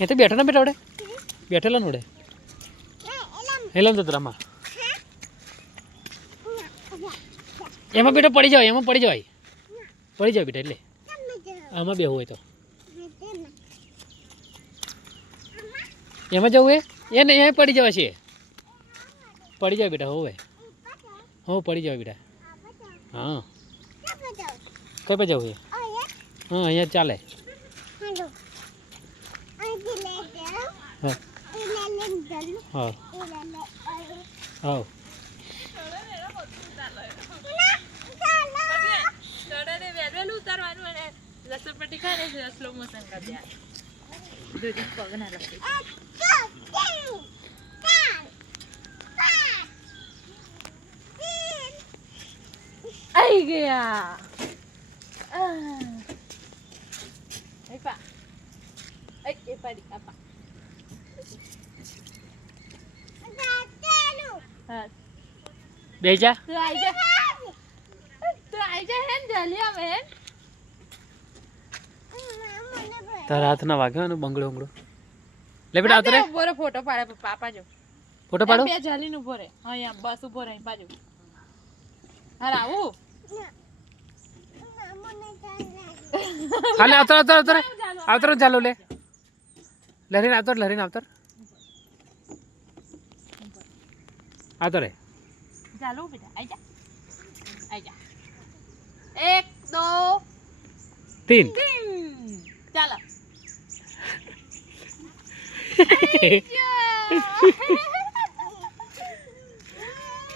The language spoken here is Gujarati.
એ તો બેઠા ના બેઠા વડે બેઠેલા નોડે હેલામ તો તરામાં એમાં બેટા પડી જાવ એમાં પડી જવાય પડી જાવ બેટા એટલે આમાં બેહવું હોય તો એમાં જવું એ ને એ પડી જવા છે પડી જાવ બેટા હોવે હો પડી જાવ બેટા હા કઈ પર જવું હા અહીંયા ચાલે હા હા હા લસણપટ્ટી ખાને સ્લો મોશન કરી દૂધી પગ ના લખી આવી ગયા બે જા તું આવી જા હે જલ્દી આવે તારા હાથ ના વાગ્યો ને બંગડો બંગડો લે બેટા આવતો રે ઉભો રે ફોટો પાડે પાપા જો ફોટો પાડો બે જલીન ઉભો રે અહીંયા બસ ઉભો રે બાજુ હાર આવું ખાલી આવતો આવતો આવતો રે આવતો રે ચાલો લે લહેરીને આવતો આવતો રે ચાલો બેટા આઈ જા 1 2 3 ચાલો